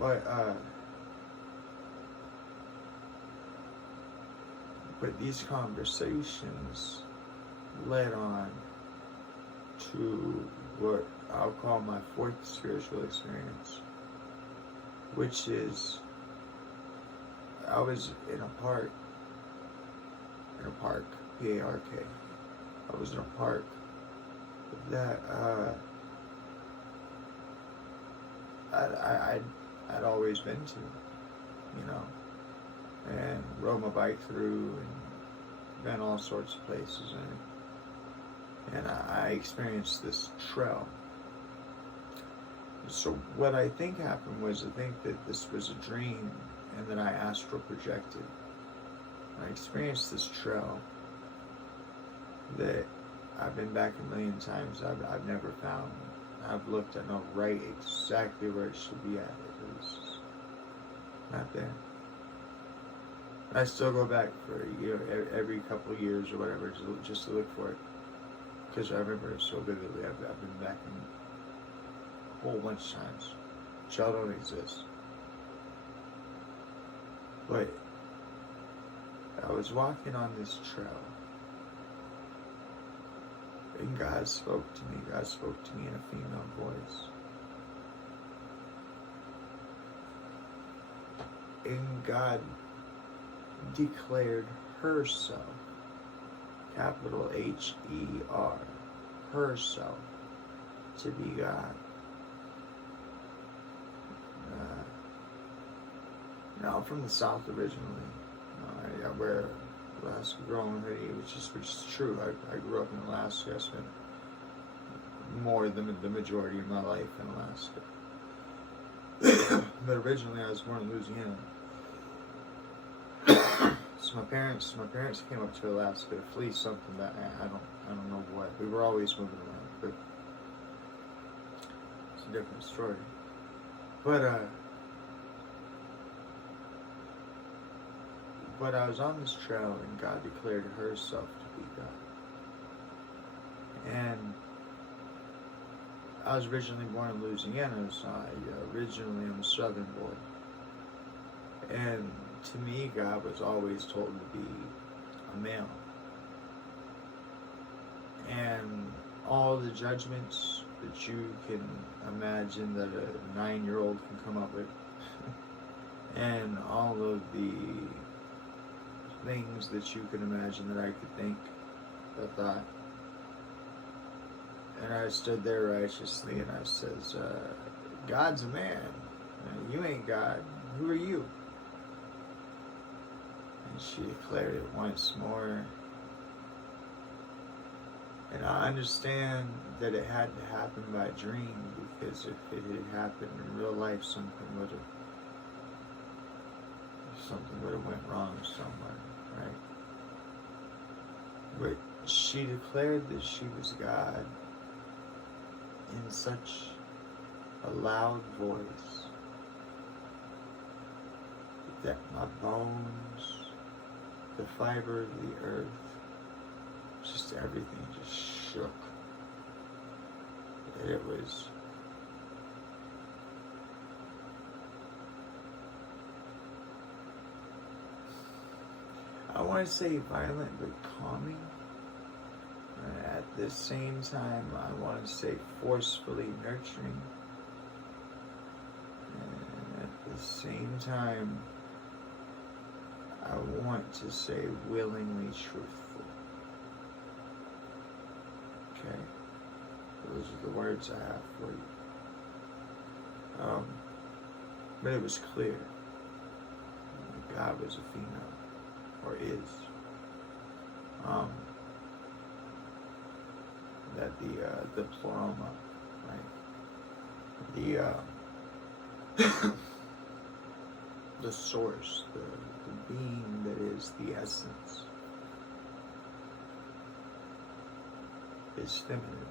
But these conversations led on to what I'll call my fourth spiritual experience, which is I was in a park, P-A-R-K. I was in a park that I'd always been to, you know, and rode my bike through and been all sorts of places, and I experienced this trail. So what I think happened was I think that this was a dream and that I astral projected. I experienced this trail that I've been back a million times. I've never found. I've looked, I know right exactly where it should be at. It was not there. I still go back for every couple of years or whatever just to look for it, because I remember it so vividly. I've been back in a whole bunch of times. Y'all don't exist. But I was walking on this trail, and God spoke to me. God spoke to me in a female voice. And God declared herself, capital H-E-R, herself, to be God. I'm from the South originally. I wear Alaska growing hoodie, which is true. I grew up in Alaska. I spent more than the majority of my life in Alaska. But originally I was born in Louisiana. So my parents came up to Alaska to flee something that I don't know what. We were always moving around, but it's a different story. But I was on this trail, and God declared herself to be God. And I was originally born in Louisiana, so originally I'm a Southern boy. And to me, God was always told to be a male. And all the judgments that you can imagine that a 9-year-old can come up with, and all of the things that you can imagine that I could think, I thought. And I stood there righteously, and I says, God's a man. You ain't God. Who are you? And she declared it once more. And I understand that it had to happen by dream, because if it had happened in real life, something would have went wrong somewhere, right? But she declared that she was God in such a loud voice that my bones, the fiber of the earth, just everything just shook. It was I want to say violent but calming. At the same time, I want to say forcefully nurturing. And at the same time, I want to say willingly truthful. Okay? Those are the words I have for you. But it was clear. God was a female, or is. That the pleroma, right? The source, the being that is the essence, is feminine.